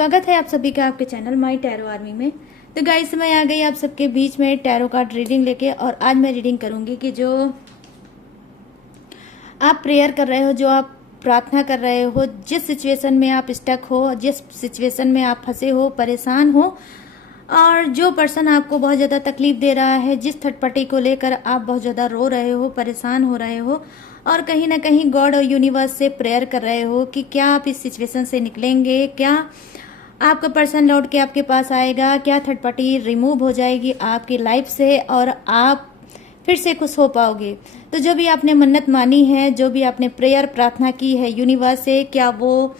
स्वागत है आप सभी का आपके चैनल माई टैरो आर्मी में। तो गाइस मैं आ गई आप सबके बीच में टैरो कार्ड रीडिंग लेके, और आज मैं रीडिंग करूंगी कि जो आप प्रेयर कर रहे हो, जो आप प्रार्थना कर रहे हो, जिस सिचुएशन में आप स्टक हो, जिस सिचुएशन में आप फंसे हो, परेशान हो, और जो पर्सन आपको बहुत ज़्यादा तकलीफ दे रहा है, जिस थर्ड पार्टी को लेकर आप बहुत ज़्यादा रो रहे हो, परेशान हो रहे हो, और कहीं ना कहीं गॉड और यूनिवर्स से प्रेयर कर रहे हो कि क्या आप इस सिचुएशन से निकलेंगे, क्या आपका पर्सन लौट के आपके पास आएगा, क्या थर्ड पार्टी रिमूव हो जाएगी आपकी लाइफ से और आप फिर से खुश हो पाओगे। तो जो भी आपने मन्नत मानी है, जो भी आपने प्रेयर प्रार्थना की है यूनिवर्स से, क्या वो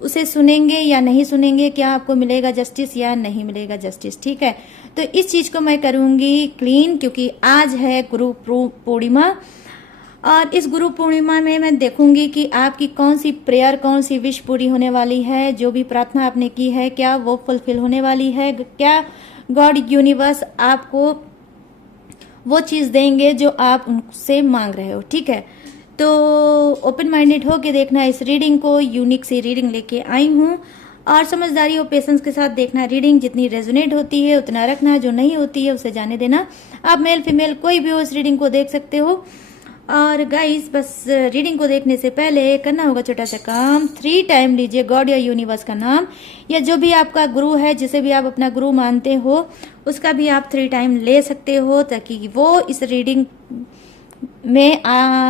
उसे सुनेंगे या नहीं सुनेंगे, क्या आपको मिलेगा जस्टिस या नहीं मिलेगा जस्टिस। ठीक है, तो इस चीज को मैं करूंगी क्लीन, क्योंकि आज है गुरु पूर्णिमा, और इस गुरु पूर्णिमा में मैं देखूंगी कि आपकी कौन सी प्रेयर, कौन सी विश पूरी होने वाली है, जो भी प्रार्थना आपने की है क्या वो फुलफिल होने वाली है, क्या गॉड यूनिवर्स आपको वो चीज देंगे जो आप उनसे मांग रहे हो। ठीक है, तो ओपन माइंडेड होके देखना इस रीडिंग को। यूनिक सी रीडिंग लेके आई हूँ, और समझदारी और पेशेंस के साथ देखना रीडिंग। जितनी रेजोनेट होती है उतना रखना, जो नहीं होती है उसे जाने देना। आप मेल फीमेल कोई भी हो इस रीडिंग को देख सकते हो। और गाइस बस रीडिंग को देखने से पहले करना होगा छोटा सा काम, 3 टाइम लीजिए गॉड या यूनिवर्स का नाम, या जो भी आपका गुरु है, जिसे भी आप अपना गुरु मानते हो, उसका भी आप 3 टाइम ले सकते हो, ताकि वो इस रीडिंग में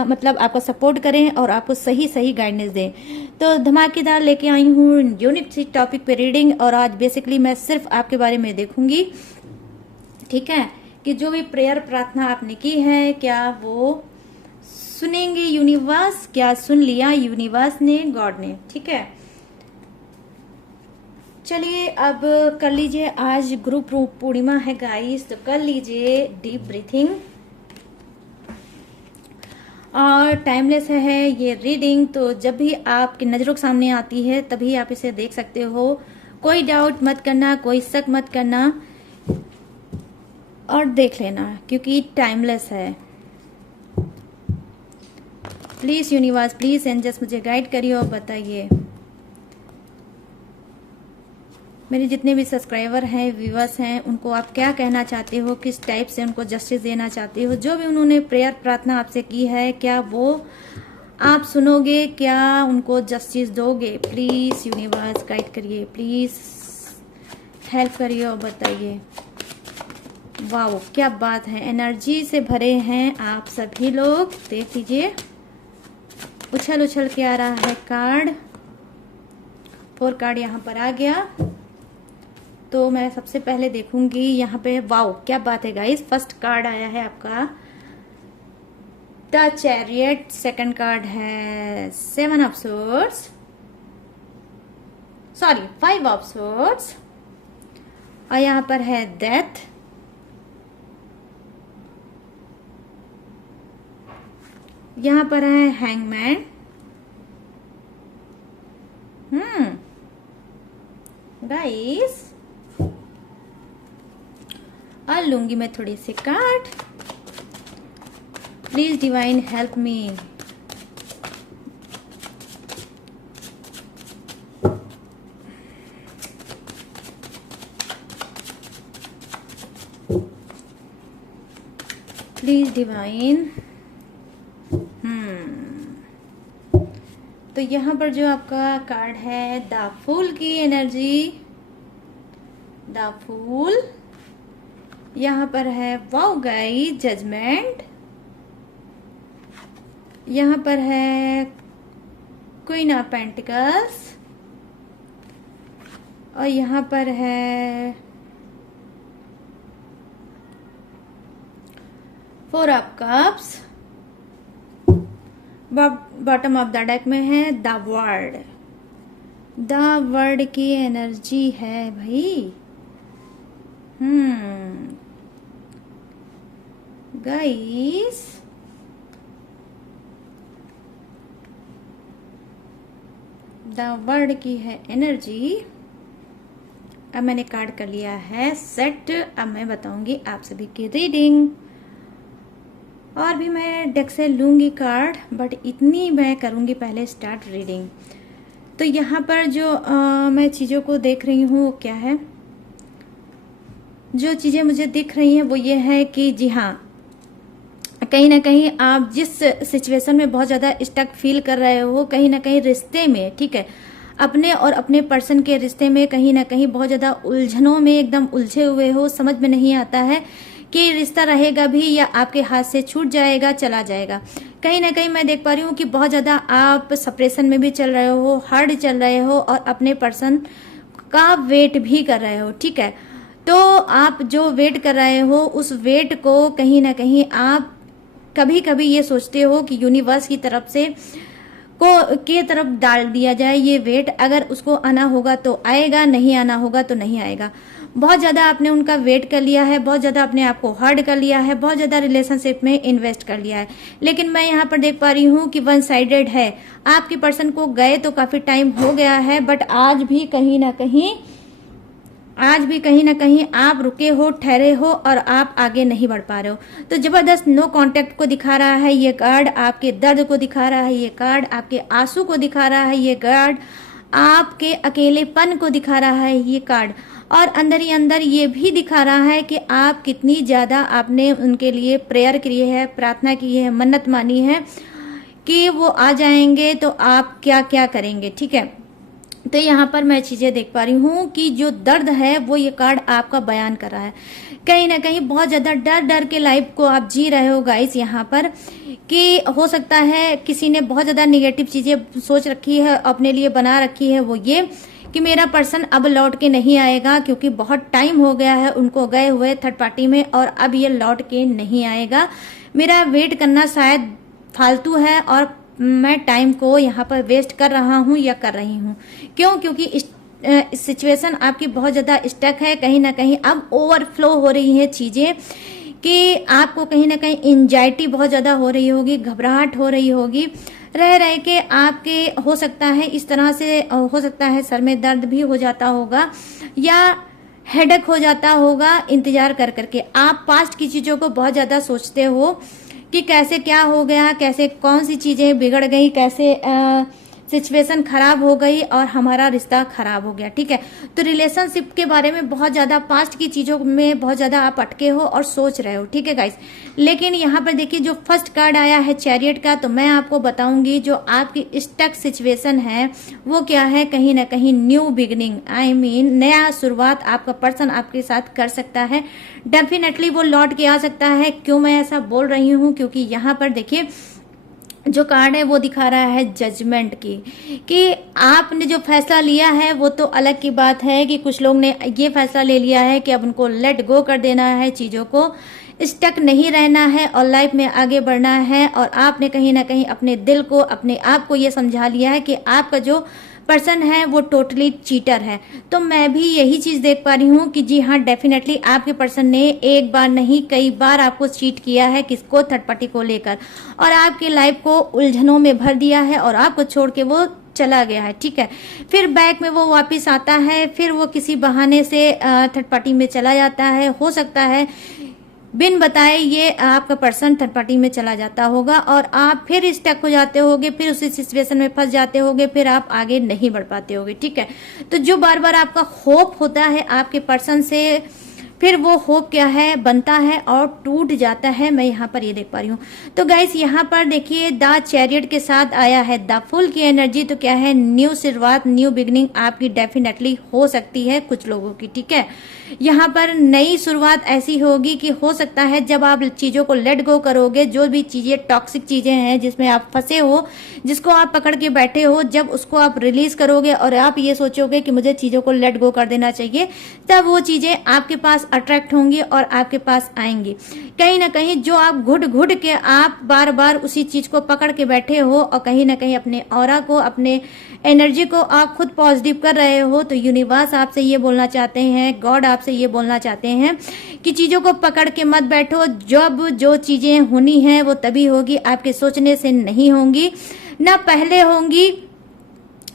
मतलब आपको सपोर्ट करें और आपको सही सही गाइडेंस दें। तो धमाकेदार लेके आई हूँ यूनिक सी टॉपिक पे रीडिंग, और आज बेसिकली मैं सिर्फ आपके बारे में देखूंगी। ठीक है, कि जो भी प्रेयर प्रार्थना आपने की है क्या वो सुनेंगे यूनिवर्स, क्या सुन लिया यूनिवर्स ने, गॉड ने। ठीक है, चलिए अब कर लीजिए, आज गुरु पूर्णिमा है गाइस, तो कर लीजिए डीप ब्रीथिंग। और टाइमलेस है ये रीडिंग, तो जब भी आपकी नजरों के सामने आती है तभी आप इसे देख सकते हो। कोई डाउट मत करना, कोई शक मत करना, और देख लेना, क्योंकि टाइमलेस है। प्लीज यूनिवर्स, प्लीज एंजल्स मुझे गाइड करिए और बताइए। मेरे जितने भी सब्सक्राइबर हैं, व्यूअर्स हैं, उनको आप क्या कहना चाहते हो, किस टाइप से उनको जस्टिस देना चाहते हो। जो भी उन्होंने प्रेयर प्रार्थना आपसे की है क्या वो आप सुनोगे, क्या उनको जस्टिस दोगे। प्लीज यूनिवर्स गाइड करिए, प्लीज हेल्प करिए और बताइए। वाओ क्या बात है, एनर्जी से भरे हैं आप सभी लोग। देख लीजिए, उछल उछल के आ रहा है कार्ड। 4 कार्ड यहाँ पर आ गया, तो मैं सबसे पहले देखूंगी यहाँ पे। वाओ क्या बात है गाइस, फर्स्ट कार्ड आया है आपका द चैरियट, सेकंड कार्ड है 7 of swords, sorry 5 of swords, और यहाँ पर है डेथ, यहाँ पर है हैंगमैन। गाइस और लूंगी मैं थोड़ी सी card. Please divine help me. Please divine. तो यहाँ पर जो आपका कार्ड है द फूल की एनर्जी, द फूल। यहाँ पर है वाओ गाइस जजमेंट, यहाँ पर है क्वीन ऑफ पेंटिकल्स, और यहाँ पर है 4 of cups. Bottom of the deck में है द वर्ड, द वर्ड की एनर्जी है भाई। गाइस द वर्ड की है एनर्जी। अब मैंने कार्ड कर लिया है सेट। अब मैं बताऊंगी आप सभी की रीडिंग, और भी मैं डेक से लूंगी कार्ड, बट इतनी मैं करूंगी पहले स्टार्ट रीडिंग। तो यहाँ पर जो मैं चीज़ों को देख रही हूँ वो क्या है, जो चीज़ें मुझे दिख रही हैं वो ये है कि जी हाँ, कहीं ना कहीं आप जिस सिचुएशन में बहुत ज़्यादा स्टक फील कर रहे हो, कहीं ना कहीं रिश्ते में, ठीक है, अपने और अपने पर्सन के रिश्ते में कहीं ना कहीं बहुत ज़्यादा उलझनों में एकदम उलझे हुए हो। समझ में नहीं आता है कि रिश्ता रहेगा भी या आपके हाथ से छूट जाएगा, चला जाएगा। कहीं ना कहीं मैं देख पा रही हूँ कि बहुत ज़्यादा आप सप्रेशन में भी चल रहे हो, हार्ड चल रहे हो और अपने पर्सन का वेट भी कर रहे हो, ठीक है। तो आप जो वेट कर रहे हो उस वेट को कहीं ना कहीं आप कभी कभी ये सोचते हो कि यूनिवर्स की तरफ से के तरफ डाल दिया जाए ये वेट, अगर उसको आना होगा तो आएगा, नहीं आना होगा तो नहीं आएगा। बहुत ज़्यादा आपने उनका वेट कर लिया है, बहुत ज़्यादा अपने आप को हार्ड कर लिया है, बहुत ज़्यादा रिलेशनशिप में इन्वेस्ट कर लिया है। लेकिन मैं यहाँ पर देख पा रही हूँ कि वन साइडेड है। आपके पर्सन को गए तो काफ़ी टाइम हो गया है, बट आज भी कहीं ना कहीं आप रुके हो, ठहरे हो और आप आगे नहीं बढ़ पा रहे हो। तो जबरदस्त नो कांटेक्ट को दिखा रहा है ये कार्ड, आपके दर्द को दिखा रहा है ये कार्ड, आपके आंसू को दिखा रहा है ये कार्ड, आपके अकेलेपन को दिखा रहा है ये कार्ड, और अंदर ही अंदर ये भी दिखा रहा है कि आप कितनी ज़्यादा आपने उनके लिए प्रेयर की है, प्रार्थना की है, मन्नत मानी है कि वो आ जाएंगे तो आप क्या क्या करेंगे, ठीक है। तो यहाँ पर मैं चीज़ें देख पा रही हूँ कि जो दर्द है वो ये कार्ड आपका बयान कर रहा है। कहीं ना कहीं बहुत ज़्यादा डर डर के लाइफ को आप जी रहे हो गाइस यहाँ पर, कि हो सकता है किसी ने बहुत ज़्यादा निगेटिव चीज़ें सोच रखी है, अपने लिए बना रखी है, वो ये कि मेरा पर्सन अब लौट के नहीं आएगा क्योंकि बहुत टाइम हो गया है उनको गए हुए थर्ड पार्टी में, और अब ये लौट के नहीं आएगा। मेरा वेट करना शायद फालतू है और मैं टाइम को यहाँ पर वेस्ट कर रहा हूँ या कर रही हूँ। क्यों? क्योंकि सिचुएशन आपकी बहुत ज़्यादा स्टक है, कहीं ना कहीं अब ओवरफ्लो हो रही है चीज़ें, कि आपको कहीं ना कहीं एंजाइटी बहुत ज़्यादा हो रही होगी, घबराहट हो रही होगी, रह रह के आपके हो सकता है इस तरह से, हो सकता है सर में दर्द भी हो जाता होगा या हेडेक हो जाता होगा इंतजार कर करके। आप पास्ट की चीज़ों को बहुत ज़्यादा सोचते हो कि कैसे क्या हो गया, कैसे कौन सी चीज़ें बिगड़ गई, कैसे सिचुएशन खराब हो गई और हमारा रिश्ता खराब हो गया, ठीक है। तो रिलेशनशिप के बारे में बहुत ज़्यादा, पास्ट की चीज़ों में बहुत ज़्यादा आप अटके हो और सोच रहे हो, ठीक है गाइस। लेकिन यहाँ पर देखिए जो फर्स्ट कार्ड आया है चैरियट का, तो मैं आपको बताऊंगी जो आपकी स्टक सिचुएशन है वो क्या है। कहीं ना कहीं न्यू बिगिनिंग, आई मीन नया शुरुआत आपका पर्सन आपके साथ कर सकता है। डेफिनेटली वो लौट के आ सकता है। क्यों मैं ऐसा बोल रही हूँ? क्योंकि यहाँ पर देखिए जो कार्ड है वो दिखा रहा है जजमेंट की, कि आपने जो फैसला लिया है वो तो अलग की बात है कि कुछ लोग ने ये फैसला ले लिया है कि अब उनको लेट गो कर देना है, चीज़ों को स्टक नहीं रहना है और लाइफ में आगे बढ़ना है। और आपने कहीं ना कहीं अपने दिल को, अपने आप को ये समझा लिया है कि आपका जो पर्सन है वो टोटली चीटर है। तो मैं भी यही चीज देख पा रही हूँ कि जी हाँ, डेफिनेटली आपके पर्सन ने एक बार नहीं कई बार आपको चीट किया है, किसको? थर्ड पार्टी को लेकर, और आपकी लाइफ को उलझनों में भर दिया है और आपको छोड़ के वो चला गया है, ठीक है। फिर बैक में वो वापस आता है, फिर वो किसी बहाने से थर्ड पार्टी में चला जाता है। हो सकता है बिन बताए ये आपका पर्सन थर्ड पार्टी में चला जाता होगा और आप फिर स्टक हो जाते होगे, फिर उसी सिचुएशन में फंस जाते होगे, फिर आप आगे नहीं बढ़ पाते होगे, ठीक है। तो जो बार बार आपका होप होता है आपके पर्सन से, फिर वो होप क्या है, बनता है और टूट जाता है। मैं यहाँ पर ये देख पा रही हूँ। तो गाइस यहाँ पर देखिए द चैरियट के साथ आया है द फुल की एनर्जी। तो क्या है, न्यू शुरुआत, न्यू बिगनिंग आपकी डेफिनेटली हो सकती है कुछ लोगों की, ठीक है। यहाँ पर नई शुरुआत ऐसी होगी कि हो सकता है जब आप चीज़ों को लेट गो करोगे, जो भी चीज़ें टॉक्सिक चीज़ें हैं जिसमें आप फंसे हो, जिसको आप पकड़ के बैठे हो, जब उसको आप रिलीज करोगे और आप ये सोचोगे कि मुझे चीज़ों को लेट गो कर देना चाहिए, तब वो चीज़ें आपके पास अट्रैक्ट होंगी और आपके पास आएंगी। कहीं ना कहीं जो आप घुट घुट के आप बार बार उसी चीज़ को पकड़ के बैठे हो और कहीं ना कहीं अपने ऑरा को, अपने एनर्जी को आप खुद पॉजिटिव कर रहे हो, तो यूनिवर्स आपसे ये बोलना चाहते हैं, गॉड आपसे ये बोलना चाहते हैं कि चीज़ों को पकड़ के मत बैठो। जब जो चीज़ें होनी हैं वो तभी होगी, आपके सोचने से नहीं होंगी, ना पहले होंगी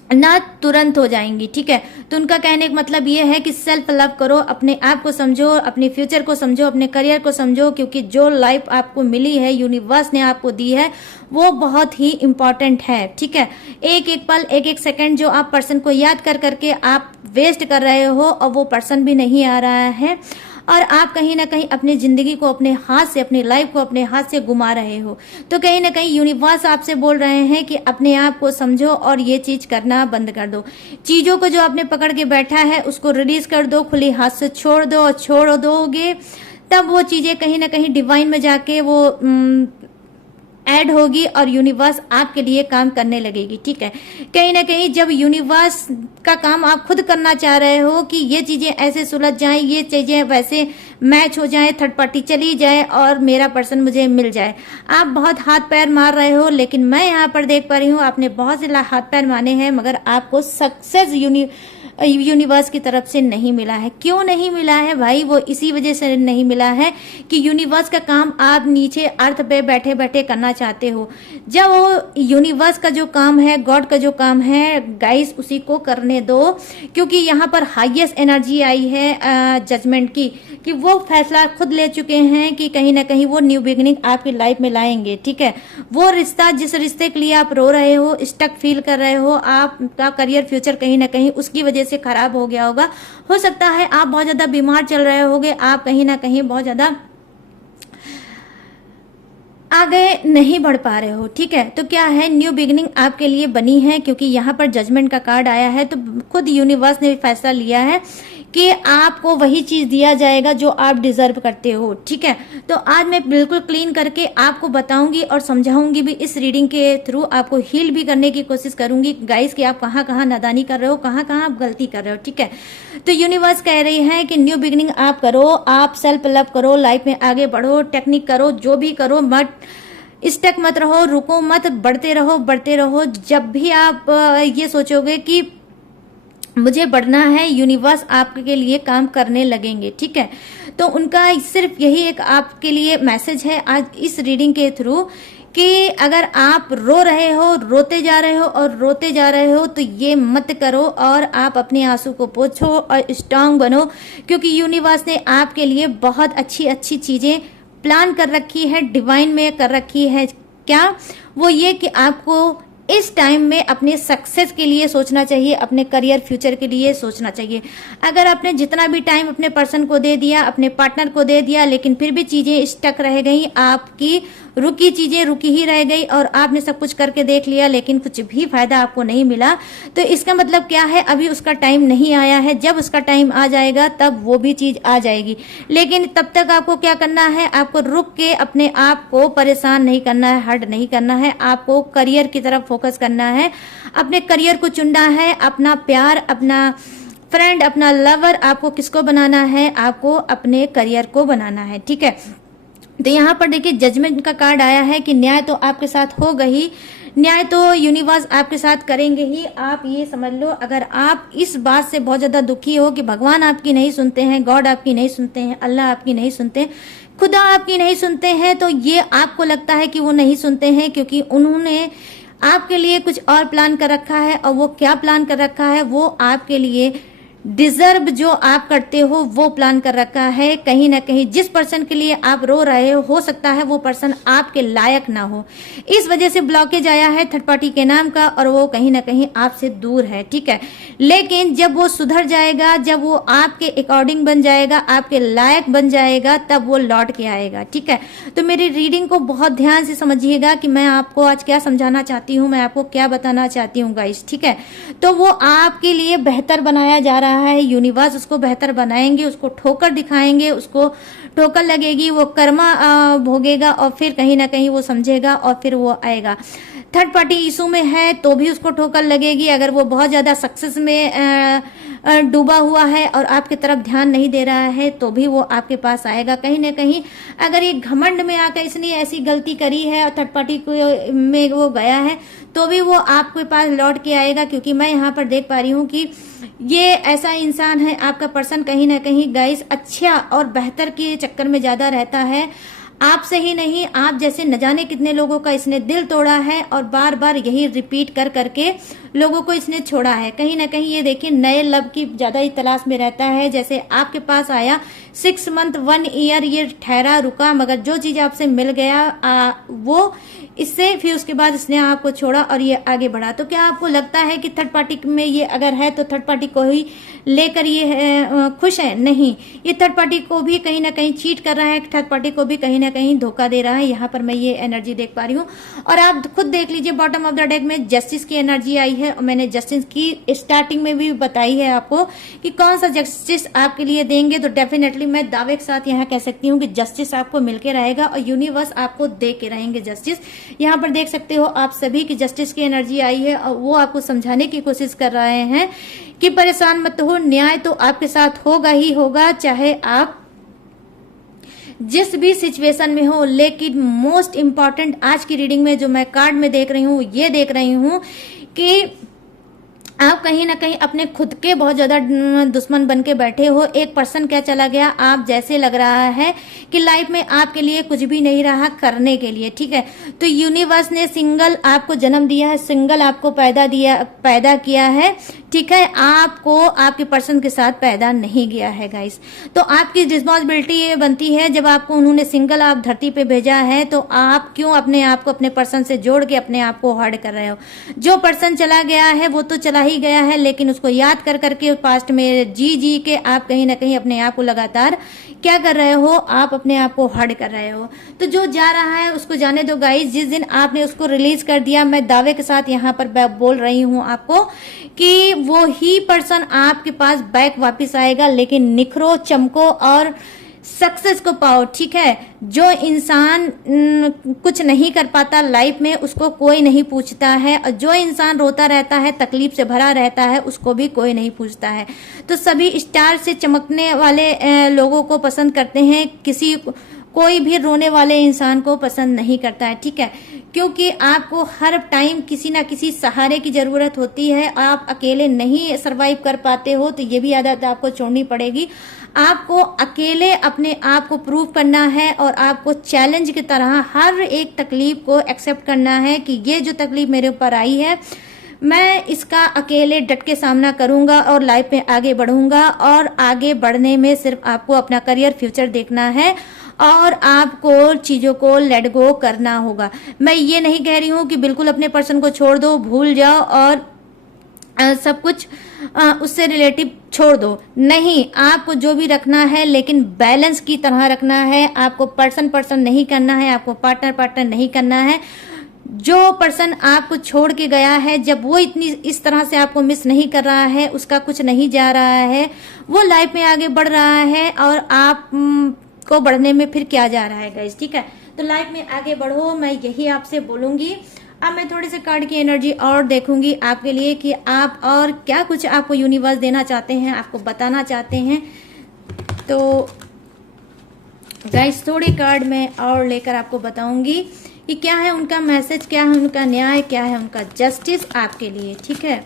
ना तुरंत हो जाएंगी, ठीक है। तो उनका कहने का मतलब ये है कि सेल्फ लव करो, अपने आप को समझो, अपने फ्यूचर को समझो, अपने करियर को समझो, क्योंकि जो लाइफ आपको मिली है, यूनिवर्स ने आपको दी है, वो बहुत ही इंपॉर्टेंट है, ठीक है। एक एक पल, एक एक सेकंड जो आप पर्सन को याद कर करके आप वेस्ट कर रहे हो और वो पर्सन भी नहीं आ रहा है, और आप कहीं ना कहीं अपनी जिंदगी को अपने हाथ से, अपनी लाइफ को अपने हाथ से घुमा रहे हो। तो कहीं ना कहीं यूनिवर्स आपसे बोल रहे हैं कि अपने आप को समझो और ये चीज करना बंद कर दो। चीजों को जो आपने पकड़ के बैठा है उसको रिलीज कर दो, खुली हाथ से छोड़ दो, और छोड़ दोगे तब वो चीजें कहीं ना कहीं डिवाइन में जाके वो ऐड होगी और यूनिवर्स आपके लिए काम करने लगेगी, ठीक है। कहीं ना कहीं जब यूनिवर्स का काम आप खुद करना चाह रहे हो कि ये चीजें ऐसे सुलझ जाएं, ये चीजें वैसे मैच हो जाएं, थर्ड पार्टी चली जाए और मेरा पर्सन मुझे मिल जाए, आप बहुत हाथ पैर मार रहे हो, लेकिन मैं यहाँ पर देख पा रही हूँ आपने बहुत से हाथ पैर मारे हैं, मगर आपको सक्सेस यूनिवर्स की तरफ से नहीं मिला है। क्यों नहीं मिला है भाई? वो इसी वजह से नहीं मिला है कि यूनिवर्स का काम आप नीचे अर्थ पे बैठे बैठे करना चाहते हो। जब वो यूनिवर्स का जो काम है, गॉड का जो काम है गाइस, उसी को करने दो, क्योंकि यहाँ पर हाईएस्ट एनर्जी आई है जजमेंट की, कि वो फैसला खुद ले चुके हैं कि कहीं ना कहीं वो न्यू बिगिनिंग आपकी लाइफ में लाएंगे, ठीक है। वो रिश्ता, जिस रिश्ते के लिए आप रो रहे हो, स्टक फील कर रहे हो, आपका करियर फ्यूचर कहीं ना कहीं उसकी वजह से खराब हो गया होगा। हो सकता है आप बहुत ज्यादा बीमार चल रहे होगे, आप कहीं ना कहीं बहुत ज्यादा आगे नहीं बढ़ पा रहे हो, ठीक है। तो क्या है, न्यू बिगिनिंग आपके लिए बनी है, क्योंकि यहाँ पर जजमेंट का कार्ड आया है। तो खुद यूनिवर्स ने फैसला लिया है कि आपको वही चीज दिया जाएगा जो आप डिजर्व करते हो, ठीक है। तो आज मैं बिल्कुल क्लीन करके आपको बताऊंगी और समझाऊंगी भी, इस रीडिंग के थ्रू आपको हील भी करने की कोशिश करूंगी गाइस, कि आप कहाँ कहाँ नादानी कर रहे हो, कहाँ कहाँ आप गलती कर रहे हो, ठीक है। तो यूनिवर्स कह रही है कि न्यू बिगिनिंग आप करो, आप सेल्फ लव करो, लाइफ में आगे बढ़ो, टेक्निक करो, जो भी करो, मत स्टक मत रहो, रुको मत, बढ़ते रहो बढ़ते रहो। जब भी आप ये सोचोगे कि मुझे बढ़ना है, यूनिवर्स आपके लिए काम करने लगेंगे, ठीक है। तो उनका सिर्फ यही एक आपके लिए मैसेज है आज इस रीडिंग के थ्रू, कि अगर आप रो रहे हो, रोते जा रहे हो और रोते जा रहे हो, तो ये मत करो, और आप अपने आंसू को पोंछो और स्ट्रांग बनो, क्योंकि यूनिवर्स ने आपके लिए बहुत अच्छी अच्छी चीजें प्लान कर रखी है, डिवाइन में कर रखी है। क्या? वो ये कि आपको इस टाइम में अपने सक्सेस के लिए सोचना चाहिए, अपने करियर फ्यूचर के लिए सोचना चाहिए। अगर आपने जितना भी टाइम अपने पर्सन को दे दिया, अपने पार्टनर को दे दिया, लेकिन फिर भी चीजें स्टक रह गई, आपकी रुकी चीजें रुकी ही रह गई, और आपने सब कुछ करके देख लिया लेकिन कुछ भी फायदा आपको नहीं मिला, तो इसका मतलब क्या है, अभी उसका टाइम नहीं आया है। जब उसका टाइम आ जाएगा तब वो भी चीज आ जाएगी, लेकिन तब तक आपको क्या करना है, आपको रुक के अपने आप को परेशान नहीं करना है, हर्ट नहीं करना है, आपको करियर की तरफ फोकस करना है, अपने करियर को चुनना है, अपना प्यार, अपना फ्रेंड, अपना लवर, आपको किसको बनाना है, आपको अपने करियर को बनाना है, ठीक है। तो यहाँ पर देखिए जजमेंट का कार्ड आया है कि न्याय तो आपके साथ होगा ही, न्याय तो यूनिवर्स आपके साथ करेंगे ही। आप ये समझ लो, अगर आप इस बात से बहुत ज्यादा दुखी हो कि भगवान आपकी नहीं सुनते हैं, गॉड आपकी नहीं सुनते हैं, अल्लाह आपकी नहीं सुनते, खुदा आपकी नहीं सुनते हैं, तो ये आपको लगता है कि वो नहीं सुनते हैं क्योंकि उन्होंने आपके लिए कुछ और प्लान कर रखा है, और वो क्या प्लान कर रखा है, वो आपके लिए डिजर्व जो आप करते हो वो प्लान कर रखा है। कहीं ना कहीं जिस पर्सन के लिए आप रो रहे हो सकता है वो पर्सन आपके लायक ना हो, इस वजह से ब्लॉकेज आया है थर्ड पार्टी के नाम का, और वो कहीं ना कहीं आपसे दूर है, ठीक है। लेकिन जब वो सुधर जाएगा, जब वो आपके अकॉर्डिंग बन जाएगा, आपके लायक बन जाएगा, तब वो लौट के आएगा, ठीक है। तो मेरी रीडिंग को बहुत ध्यान से समझिएगा कि मैं आपको आज क्या समझाना चाहती हूँ, मैं आपको क्या बताना चाहती हूँ गाइस, ठीक है। तो वो आपके लिए बेहतर बनाया जा रहा है, यूनिवर्स उसको बेहतर बनाएंगे, उसको ठोकर दिखाएंगे, उसको ठोकर लगेगी, वो कर्मा भोगेगा, और फिर कहीं ना कहीं वो समझेगा और फिर वो आएगा। थर्ड पार्टी इशू में है तो भी उसको ठोकर लगेगी, अगर वो बहुत ज्यादा सक्सेस में डूबा हुआ है और आपकी तरफ ध्यान नहीं दे रहा है तो भी वो आपके पास आएगा। कहीं ना कहीं अगर ये घमंड में आकर इसने ऐसी गलती करी है और थर्ड पार्टी को में वो गया है तो भी वो आपके पास लौट के आएगा, क्योंकि मैं यहाँ पर देख पा रही हूँ कि ये ऐसा इंसान है, आपका पर्सन कहीं ना कहीं गाइस अच्छा और बेहतर के चक्कर में ज्यादा रहता है, आपसे ही नहीं, आप जैसे न जाने कितने लोगों का इसने दिल तोड़ा है और बार बार यही रिपीट कर करके लोगों को इसने छोड़ा है। कहीं ना कहीं ये देखिए नए लव की ज्यादा ही तलाश में रहता है। जैसे आपके पास आया 6 मंथ 1 ईयर ये ठहरा रुका, मगर जो चीज आपसे मिल गया वो इससे फिर उसके बाद इसने आपको छोड़ा और ये आगे बढ़ा। तो क्या आपको लगता है कि थर्ड पार्टी में ये अगर है तो थर्ड पार्टी को ही लेकर ये खुश है? नहीं, ये थर्ड पार्टी को भी कहीं ना कहीं चीट कर रहा है, थर्ड पार्टी को भी कहीं ना कहीं धोखा दे रहा है। यहाँ पर मैं ये एनर्जी देख पा रही हूँ। और आप खुद देख लीजिए बॉटम ऑफ द डेक में जस्टिस की एनर्जी आई है और मैंने जस्टिस की स्टार्टिंग में भी बताई है आपको कि कौन सा जस्टिस आपके लिए देंगे। तो डेफिनेटली मैं दावे के साथ यहाँ कह सकती हूँ कि जस्टिस आपको मिलके रहेगा और यूनिवर्स आपको दे के रहेंगे जस्टिस। यहाँ पर देख सकते हो आप सभी की जस्टिस की एनर्जी आई है और वो आपको समझाने की कोशिश कर रहे हैं कि परेशान मत हो, न्याय तो आपके साथ होगा ही होगा, चाहे आप जिस भी सिचुएशन में हो। लेकिन मोस्ट इंपॉर्टेंट आज की रीडिंग में जो मैं कार्ड में देख रही हूँ, ये देख रही हूँ कि आप कहीं ना कहीं अपने खुद के बहुत ज्यादा दुश्मन बन के बैठे हो। एक पर्सन क्या चला गया, आप जैसे लग रहा है कि लाइफ में आपके लिए कुछ भी नहीं रहा करने के लिए, ठीक है। तो यूनिवर्स ने सिंगल आपको जन्म दिया है, सिंगल आपको पैदा किया है, ठीक है। आपको आपके पर्सन के साथ पैदा नहीं किया है गाइस। तो आपकी रिस्पॉन्सिबिलिटी ये बनती है, जब आपको उन्होंने सिंगल आप धरती पे भेजा है तो आप क्यों अपने आप को अपने पर्सन से जोड़ के अपने आप को हर्ट कर रहे हो। जो पर्सन चला गया है वो तो चला ही गया है, लेकिन उसको याद कर करके पास्ट में जी के आप कहीं ना कहीं अपने आप को लगातार क्या कर रहे हो, आप अपने आप को हर्ट कर रहे हो। तो जो जा रहा है उसको जाने दो गाइस। जिस दिन आपने उसको रिलीज कर दिया, मैं दावे के साथ यहाँ पर बोल रही हूँ आपको कि वो ही पर्सन आपके पास बैक वापस आएगा। लेकिन निखरो, चमको और सक्सेस को पाओ, ठीक है। जो इंसान कुछ नहीं कर पाता लाइफ में उसको कोई नहीं पूछता है, और जो इंसान रोता रहता है, तकलीफ से भरा रहता है, उसको भी कोई नहीं पूछता है। तो सभी स्टार से चमकने वाले लोगों को पसंद करते हैं, कोई भी रोने वाले इंसान को पसंद नहीं करता है, ठीक है। क्योंकि आपको हर टाइम किसी ना किसी सहारे की जरूरत होती है, आप अकेले नहीं सरवाइव कर पाते हो। तो ये भी आदत आपको छोड़नी पड़ेगी। आपको अकेले अपने आप को प्रूव करना है और आपको चैलेंज की तरह हर एक तकलीफ को एक्सेप्ट करना है कि ये जो तकलीफ मेरे ऊपर आई है, मैं इसका अकेले डट के सामना करूंगा और लाइफ में आगे बढ़ूंगा। और आगे बढ़ने में सिर्फ आपको अपना करियर, फ्यूचर देखना है और आपको चीजों को लेट गो करना होगा। मैं ये नहीं कह रही हूं कि बिल्कुल अपने पर्सन को छोड़ दो, भूल जाओ और सब कुछ उससे रिलेटिव छोड़ दो। नहीं, आपको जो भी रखना है लेकिन बैलेंस की तरह रखना है। आपको पर्सन नहीं करना है, आपको पार्टनर नहीं करना है। जो पर्सन आपको छोड़ के गया है, जब वो इतनी इस तरह से आपको मिस नहीं कर रहा है, उसका कुछ नहीं जा रहा है, वो लाइफ में आगे बढ़ रहा है और आप को बढ़ने में फिर क्या जा रहा है गाइस, ठीक है। तो लाइफ में आगे बढ़ो, मैं यही आपसे बोलूंगी। अब मैं थोड़ी सी कार्ड की एनर्जी और देखूंगी आपके लिए कि आप और क्या कुछ आपको यूनिवर्स देना चाहते हैं, आपको बताना चाहते हैं। तो गाइस थोड़ी कार्ड में और लेकर आपको बताऊंगी कि क्या है उनका मैसेज, क्या है उनका न्याय, क्या है उनका जस्टिस आपके लिए, ठीक है।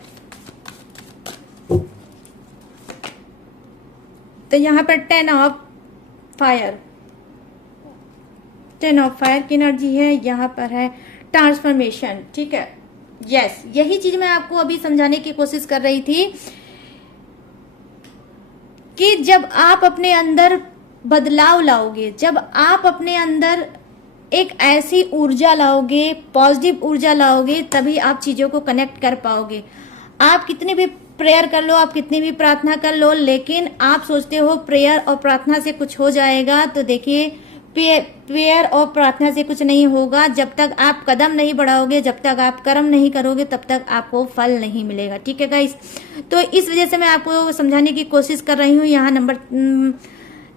तो यहाँ पर 10 ऑफ फायर की एनर्जी है, यहाँ पर है ट्रांसफॉर्मेशन, ठीक है। यस, यही चीज मैं आपको अभी समझाने की कोशिश कर रही थी कि जब आप अपने अंदर बदलाव लाओगे, जब आप अपने अंदर एक ऐसी ऊर्जा लाओगे, पॉजिटिव ऊर्जा लाओगे, तभी आप चीजों को कनेक्ट कर पाओगे। आप कितनी भी प्रेयर कर लो, आप कितनी भी प्रार्थना कर लो, लेकिन आप सोचते हो प्रेयर और प्रार्थना से कुछ हो जाएगा। तो देखिए, प्रेयर और प्रार्थना से कुछ नहीं होगा। जब तक आप कदम नहीं बढ़ाओगे, जब तक आप कर्म नहीं करोगे, तब तक आपको फल नहीं मिलेगा, ठीक है गाइस। तो इस वजह से मैं आपको समझाने की कोशिश कर रही हूँ। यहाँ नंबर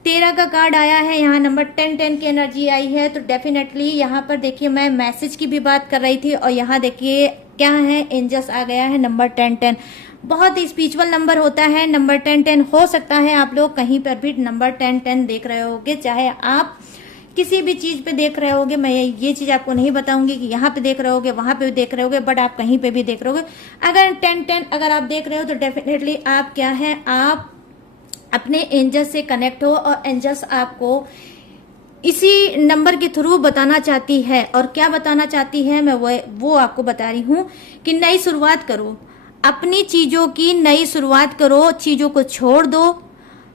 13 का कार्ड आया है, यहाँ नंबर 10 की एनर्जी आई है। तो डेफिनेटली यहाँ पर देखिए, मैं मैसेज की भी बात कर रही थी और यहाँ देखिए क्या है, एंजल्स आ गया है नंबर 10। बहुत ही स्पिरिचुअल नंबर होता है नंबर 10। हो सकता है आप लोग कहीं पर भी नंबर 10 देख रहे होगे, चाहे आप किसी भी चीज पे देख रहे होगे। मैं ये चीज आपको नहीं बताऊंगी कि यहाँ पे देख रहे होगे, वहां पे भी देख रहे होगे, बट आप कहीं पे भी देख रहे होगे। अगर 10 अगर आप देख रहे हो तो डेफिनेटली आप क्या है, आप अपने एंजल्स से कनेक्ट हो और एंजल्स आपको इसी नंबर के थ्रू बताना चाहती है। और क्या बताना चाहती है मैं वो आपको बता रही हूँ कि नई शुरुआत करो, अपनी चीजों की नई शुरुआत करो, चीजों को छोड़ दो,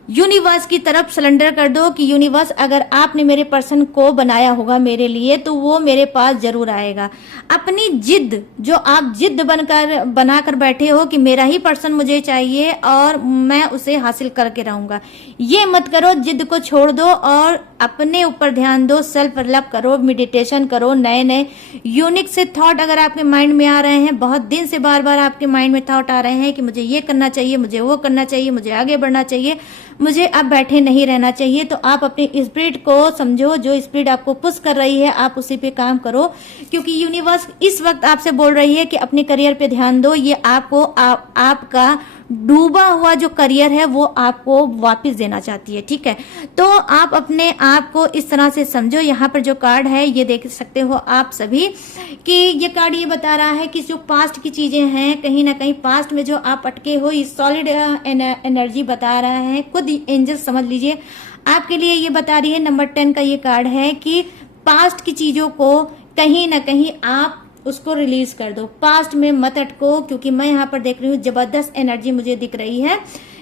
यूनिवर्स की तरफ सरेंडर कर दो कि यूनिवर्स अगर आपने मेरे पर्सन को बनाया होगा मेरे लिए तो वो मेरे पास जरूर आएगा। अपनी जिद, जो आप जिद बनाकर बैठे हो कि मेरा ही पर्सन मुझे चाहिए और मैं उसे हासिल करके रहूंगा, ये मत करो। जिद को छोड़ दो और अपने ऊपर ध्यान दो, सेल्फ लव करो, मेडिटेशन करो, नए नए यूनिक से थॉट अगर आपके माइंड में आ रहे हैं, बहुत दिन से बार बार आपके माइंड में थॉट आ रहे हैं कि मुझे ये करना चाहिए, मुझे वो करना चाहिए, मुझे आगे बढ़ना चाहिए, मुझे अब बैठे नहीं रहना चाहिए, तो आप अपनी स्पिरिट को समझो, जो स्पिरिट आपको पुश कर रही है आप उसी पे काम करो। क्योंकि यूनिवर्स इस वक्त आपसे बोल रही है कि अपने करियर पे ध्यान दो, ये आपको आपका डूबा हुआ जो करियर है वो आपको वापस देना चाहती है। ठीक है, तो आप अपने आप को इस तरह से समझो। यहाँ पर जो कार्ड है ये देख सकते हो आप सभी कि ये कार्ड ये बता रहा है कि जो पास्ट की चीजें हैं, कहीं ना कहीं पास्ट में जो आप अटके हो, ये सॉलिड एनर्जी बता रहा है। खुद एंजल समझ लीजिए आपके लिए ये बता रही है। नंबर 10 का ये कार्ड है कि पास्ट की चीजों को कहीं ना कहीं आप उसको रिलीज कर दो, पास्ट में मत अटको। क्योंकि मैं यहाँ पर देख रही हूँ जबरदस्त एनर्जी मुझे दिख रही है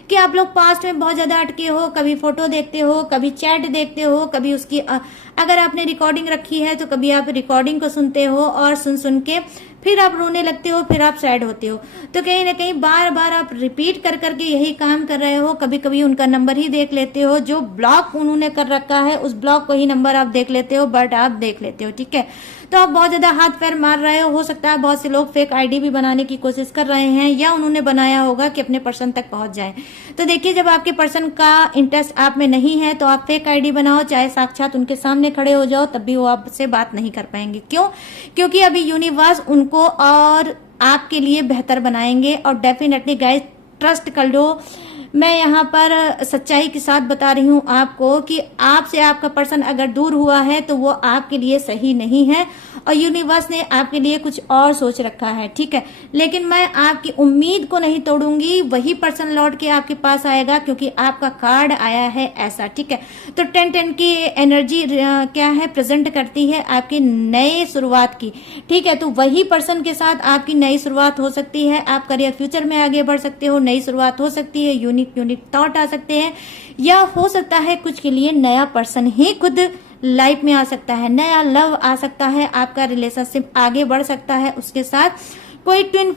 कि आप लोग पास्ट में बहुत ज्यादा अटके हो, कभी फोटो देखते हो, कभी चैट देखते हो, कभी उसकी अगर आपने रिकॉर्डिंग रखी है तो कभी आप रिकॉर्डिंग को सुनते हो और सुन के फिर आप रोने लगते हो, फिर आप सैड होते हो। तो कहीं ना कहीं बार बार आप रिपीट कर करके यही काम कर रहे हो। कभी कभी उनका नंबर ही देख लेते हो, जो ब्लॉक उन्होंने कर रखा है उस ब्लॉक को ही नंबर आप देख लेते हो, बट आप देख लेते हो। ठीक है, तो आप बहुत ज्यादा हाथ पैर मार रहे हो सकता है बहुत से लोग फेक आईडी भी बनाने की कोशिश कर रहे हैं, या उन्होंने बनाया होगा कि अपने पर्सन तक पहुंच जाए। तो देखिए, जब आपके पर्सन का इंटरेस्ट आप में नहीं है तो आप फेक आईडी बनाओ, चाहे साक्षात उनके सामने खड़े हो जाओ, तब भी वो आपसे बात नहीं कर पाएंगे। क्यों? क्योंकि अभी यूनिवर्स उनको और आपके लिए बेहतर बनाएंगे। और डेफिनेटली गाइस, ट्रस्ट कर लो, मैं यहाँ पर सच्चाई के साथ बता रही हूँ आपको कि आपसे आपका पर्सन अगर दूर हुआ है तो वो आपके लिए सही नहीं है और यूनिवर्स ने आपके लिए कुछ और सोच रखा है। ठीक है, लेकिन मैं आपकी उम्मीद को नहीं तोड़ूंगी, वही पर्सन लौट के आपके पास आएगा क्योंकि आपका कार्ड आया है ऐसा। ठीक है, तो 10-10 की एनर्जी क्या है, प्रेजेंट करती है आपकी नए शुरुआत की। ठीक है, तो वही पर्सन के साथ आपकी नई शुरुआत हो सकती है, आप करियर फ्यूचर में आगे बढ़ सकते हो, नई शुरुआत हो सकती है, यूनिक थॉट आ सकते हैं, या हो सकता है कुछ के लिए नया पर्सन ही खुद लाइफ में आ सकता है, नया लव आ सकता है, आपका रिलेशनशिप आगे बढ़ सकता है, उसके साथ कोई ट्विन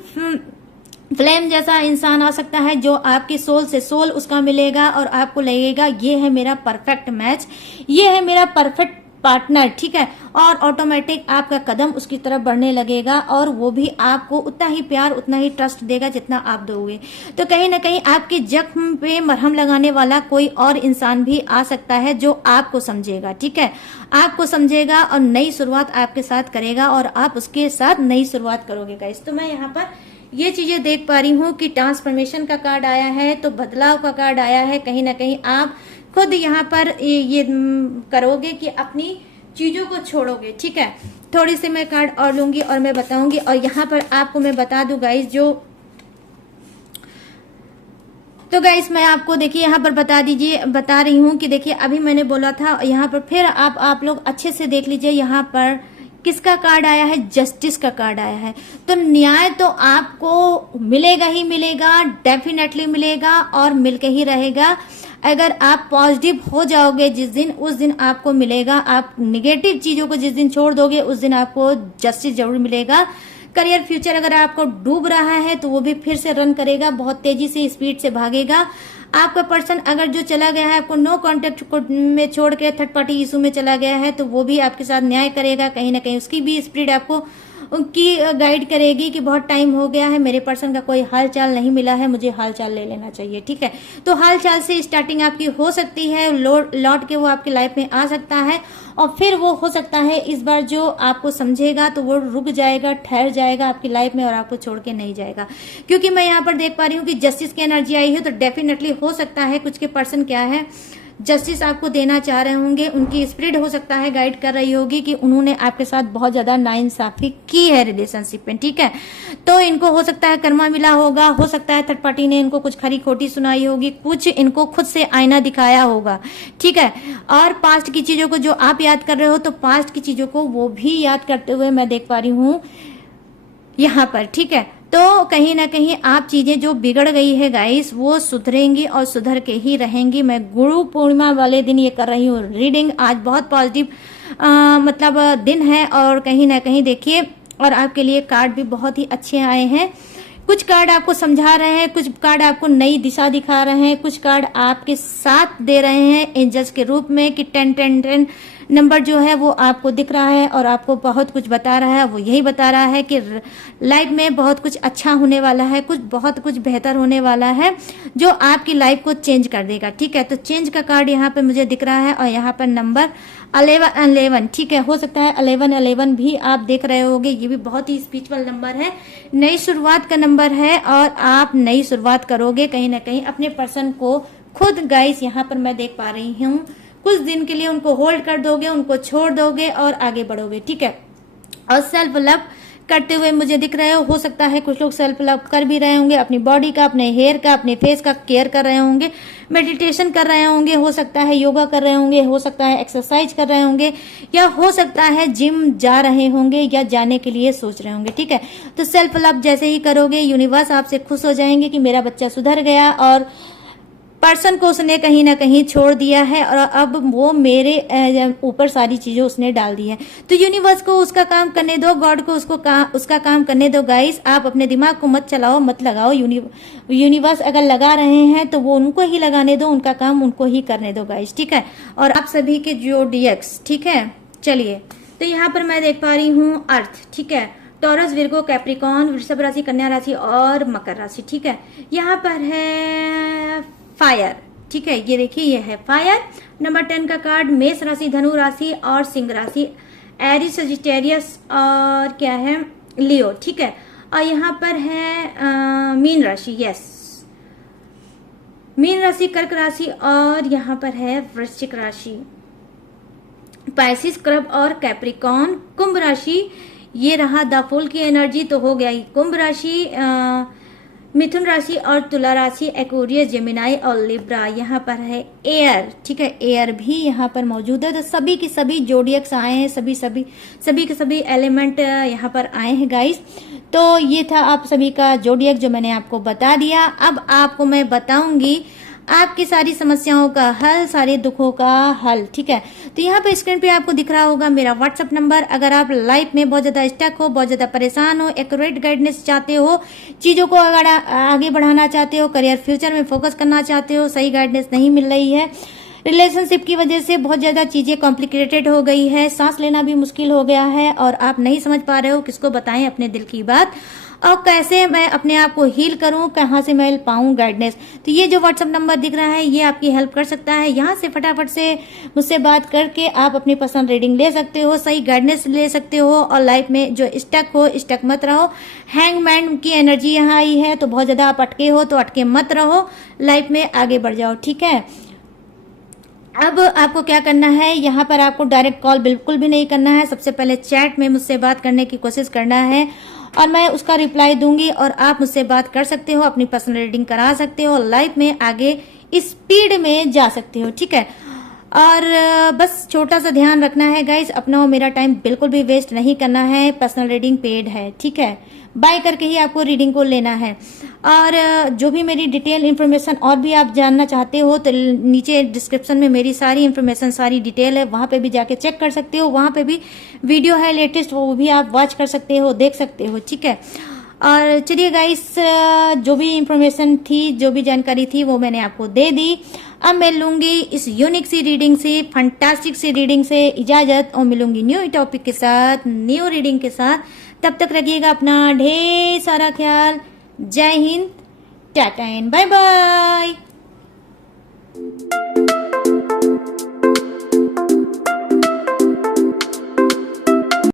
फ्लेम जैसा इंसान आ सकता है जो आपकी सोल से सोल उसका मिलेगा और आपको लगेगा ये है मेरा परफेक्ट मैच, ये है मेरा परफेक्ट पार्टनर। ठीक है, और ऑटोमेटिक आपका कदम उसकी तरफ बढ़ने लगेगा और वो भी आपको उतना ही प्यार, उतना ही ट्रस्ट देगा जितना आप दोगे। तो कहीं ना कहीं आपके जख्म पे मरहम लगाने वाला कोई और इंसान भी आ सकता है जो आपको समझेगा। ठीक है, आपको समझेगा और नई शुरुआत आपके साथ करेगा और आप उसके साथ नई शुरुआत करोगे गाइस। तो मैं यहाँ पर ये चीजें देख पा रही हूँ कि ट्रांसफॉर्मेशन का कार्ड आया है, तो बदलाव का कार्ड आया है। कहीं ना कहीं आप खुद यहाँ पर ये करोगे कि अपनी चीजों को छोड़ोगे। ठीक है, थोड़ी सी मैं कार्ड और लूंगी और मैं बताऊंगी। और यहाँ पर आपको मैं बता दूं गाइस, तो गाइस मैं आपको देखिए यहाँ पर बता रही हूँ कि देखिए अभी मैंने बोला था, यहाँ पर फिर आप लोग अच्छे से देख लीजिए। यहाँ पर किसका कार्ड आया है? जस्टिस का कार्ड आया है। तो न्याय तो आपको मिलेगा ही मिलेगा, डेफिनेटली मिलेगा और मिलके ही रहेगा। अगर आप पॉजिटिव हो जाओगे जिस दिन, उस दिन आपको मिलेगा। आप निगेटिव चीजों को जिस दिन छोड़ दोगे उस दिन आपको जस्टिस जरूर मिलेगा। करियर फ्यूचर अगर आपको डूब रहा है तो वो भी फिर से रन करेगा, बहुत तेजी से स्पीड से भागेगा। आपका पर्सन अगर जो चला गया है, आपको नो कॉन्टेक्ट में छोड़ के थर्ड पार्टी इशू में चला गया है, तो वो भी आपके साथ न्याय करेगा। कहीं ना कहीं उसकी भी स्पीड आपको उनकी गाइड करेगी कि बहुत टाइम हो गया है, मेरे पर्सन का कोई हाल चाल नहीं मिला है, मुझे हाल चाल ले लेना चाहिए। ठीक है, तो हाल चाल से स्टार्टिंग आपकी हो सकती है, लौट के वो आपकी लाइफ में आ सकता है और फिर वो हो सकता है इस बार जो आपको समझेगा तो वो रुक जाएगा, ठहर जाएगा आपकी लाइफ में और आपको छोड़ के नहीं जाएगा। क्योंकि मैं यहाँ पर देख पा रही हूँ कि जस्टिस की एनर्जी आई है, तो डेफिनेटली हो सकता है कुछ के पर्सन क्या है जस्टिस आपको देना चाह रहे होंगे, उनकी स्पिरिट हो सकता है गाइड कर रही होगी कि उन्होंने आपके साथ बहुत ज्यादा नाइंसाफी की है रिलेशनशिप में, ठीक है। तो इनको हो सकता है कर्मा मिला होगा, हो सकता है थर्ड पार्टी ने इनको कुछ खरी खोटी सुनाई होगी, कुछ इनको खुद से आईना दिखाया होगा, ठीक है। और पास्ट की चीजों को जो आप याद कर रहे हो, तो पास्ट की चीजों को वो भी याद करते हुए मैं देख पा रही हूँ यहाँ पर, ठीक है। तो कहीं ना कहीं आप चीजें जो बिगड़ गई है गाइस, वो सुधरेंगी और सुधर के ही रहेंगी। मैं गुरु पूर्णिमा वाले दिन ये कर रही हूँ रीडिंग। आज बहुत पॉजिटिव मतलब दिन है, और कहीं ना कहीं देखिए, और आपके लिए कार्ड भी बहुत ही अच्छे आए हैं। कुछ कार्ड आपको समझा रहे हैं, कुछ कार्ड आपको नई दिशा दिखा रहे हैं, कुछ कार्ड आपके साथ दे रहे हैं एंजल्स के रूप में कि 10-10-10 नंबर जो है वो आपको दिख रहा है और आपको बहुत कुछ बता रहा है। वो यही बता रहा है कि लाइफ में बहुत कुछ अच्छा होने वाला है, बहुत कुछ बेहतर होने वाला है जो आपकी लाइफ को चेंज कर देगा, ठीक है। तो चेंज का कार्ड यहाँ पे मुझे दिख रहा है, और यहाँ पर नंबर 11, ठीक है। हो सकता है 11 भी आप देख रहे होगे, ये भी बहुत ही स्पिरिचुअल नंबर है, नई शुरुआत का नंबर है, और आप नई शुरुआत करोगे कहीं ना कहीं अपने पर्सन को खुद गाइस। यहाँ पर मैं देख पा रही हूँ कुछ दिन के लिए उनको होल्ड कर दोगे, उनको छोड़ दोगे और आगे बढ़ोगे, ठीक है। और सेल्फ लव करते हुए मुझे दिख रहे हो सकता है कुछ लोग सेल्फ लव कर भी रहे होंगे, अपनी बॉडी का, अपने हेयर का, अपने फेस का केयर कर रहे होंगे, मेडिटेशन कर रहे होंगे, हो सकता है योगा कर रहे होंगे, हो सकता है एक्सरसाइज कर रहे होंगे, या हो सकता है जिम जा रहे होंगे या जाने के लिए सोच रहे होंगे, ठीक है। तो सेल्फ लव जैसे ही करोगे, यूनिवर्स आपसे खुश हो जाएंगे कि मेरा बच्चा सुधर गया, और पर्सन को उसने कहीं ना कहीं छोड़ दिया है और अब वो मेरे ऊपर सारी चीजें उसने डाल दी है। तो यूनिवर्स को उसका काम करने दो, गॉड को उसका काम करने दो गाइस। आप अपने दिमाग को मत चलाओ, मत लगाओ। यूनिवर्स अगर लगा रहे हैं तो वो उनको ही लगाने दो, उनका काम उनको ही करने दो गाइस, ठीक है। और आप सभी के ज़ोडिएक्स, ठीक है। चलिए, तो यहाँ पर मैं देख पा रही हूँ अर्थ, ठीक है, टॉरस, विर्गो, कैप्रिकॉन, वृषभ राशि, कन्या राशि और मकर राशि, ठीक है। यहाँ पर है फायर, ठीक है, ये देखिए ये है फायर। नंबर 10 का कार्ड मेष राशि, धनु राशि और सिंह राशि, एरिस, सजिटेरियस और क्या है लियो, ठीक है। और यहाँ पर है मीन राशि, यस, मीन राशि, कर्क राशि और यहाँ पर है वृश्चिक राशि, पाइसिस, क्रब और कैप्रिकॉन। कुंभ राशि, ये रहा द फूल की एनर्जी, तो हो गया कुंभ राशि, मिथुन राशि और तुला राशि, एक्वेरियस, जेमिनाई और लिब्रा। यहाँ पर है एयर, ठीक है, एयर भी यहाँ पर मौजूद है। तो सभी के सभी जोडियक्स आए हैं, सभी के सभी एलिमेंट यहाँ पर आए हैं गाइस। तो ये था आप सभी का जोडियक जो मैंने आपको बता दिया। अब आपको मैं बताऊंगी आपकी सारी समस्याओं का हल, सारे दुखों का हल, ठीक है। तो यहाँ पे स्क्रीन पे आपको दिख रहा होगा मेरा व्हाट्सएप नंबर। अगर आप लाइफ में बहुत ज्यादा स्टक हो, बहुत ज्यादा परेशान हो, एक्यूरेट गाइडेंस चाहते हो, चीजों को अगर आगे बढ़ाना चाहते हो, करियर फ्यूचर में फोकस करना चाहते हो, सही गाइडेंस नहीं मिल रही है, रिलेशनशिप की वजह से बहुत ज्यादा चीजें कॉम्प्लिकेटेड हो गई है, सांस लेना भी मुश्किल हो गया है, और आप नहीं समझ पा रहे हो किसको बताएं अपने दिल की बात, और कैसे मैं अपने आप को हील करूं, कहां से मैं पाऊं गाइडेंस। तो ये जो व्हाट्सएप नंबर दिख रहा है, ये आपकी हेल्प कर सकता है। यहाँ से फटाफट से मुझसे बात करके आप अपनी पसंद रीडिंग ले सकते हो, सही गाइडेंस ले सकते हो, और लाइफ में जो स्टक मत रहो। हैंगमैन की एनर्जी यहाँ आई है, तो बहुत ज्यादा आप अटके हो तो अटके मत रहो, लाइफ में आगे बढ़ जाओ, ठीक है। अब आपको क्या करना है, यहाँ पर आपको डायरेक्ट कॉल बिल्कुल भी नहीं करना है। सबसे पहले चैट में मुझसे बात करने की कोशिश करना है, और मैं उसका रिप्लाई दूंगी, और आप मुझसे बात कर सकते हो, अपनी पर्सनल रीडिंग करा सकते हो, लाइफ में आगे स्पीड में जा सकते हो, ठीक है। और बस छोटा सा ध्यान रखना है गाइस, अपना और मेरा टाइम बिल्कुल भी वेस्ट नहीं करना है। पर्सनल रीडिंग पेड है, ठीक है, बाय करके ही आपको रीडिंग को लेना है। और जो भी मेरी डिटेल इन्फॉर्मेशन और भी आप जानना चाहते हो, तो नीचे डिस्क्रिप्शन में मेरी सारी इन्फॉर्मेशन, सारी डिटेल है, वहां पे भी जाके चेक कर सकते हो। वहां पे भी वीडियो है लेटेस्ट, वो भी आप वॉच कर सकते हो, देख सकते हो, ठीक है। और चलिए गाइस, जो भी इंफॉर्मेशन थी, जो भी जानकारी थी, वो मैंने आपको दे दी। अब मैं लूंगी इस यूनिक सी रीडिंग से, फंटास्टिक सी रीडिंग से इजाजत, और मिलूंगी न्यू टॉपिक के साथ, न्यू रीडिंग के साथ। तब तक रखिएगा अपना ढेर सारा ख्याल। जय Hind, tata and bye bye.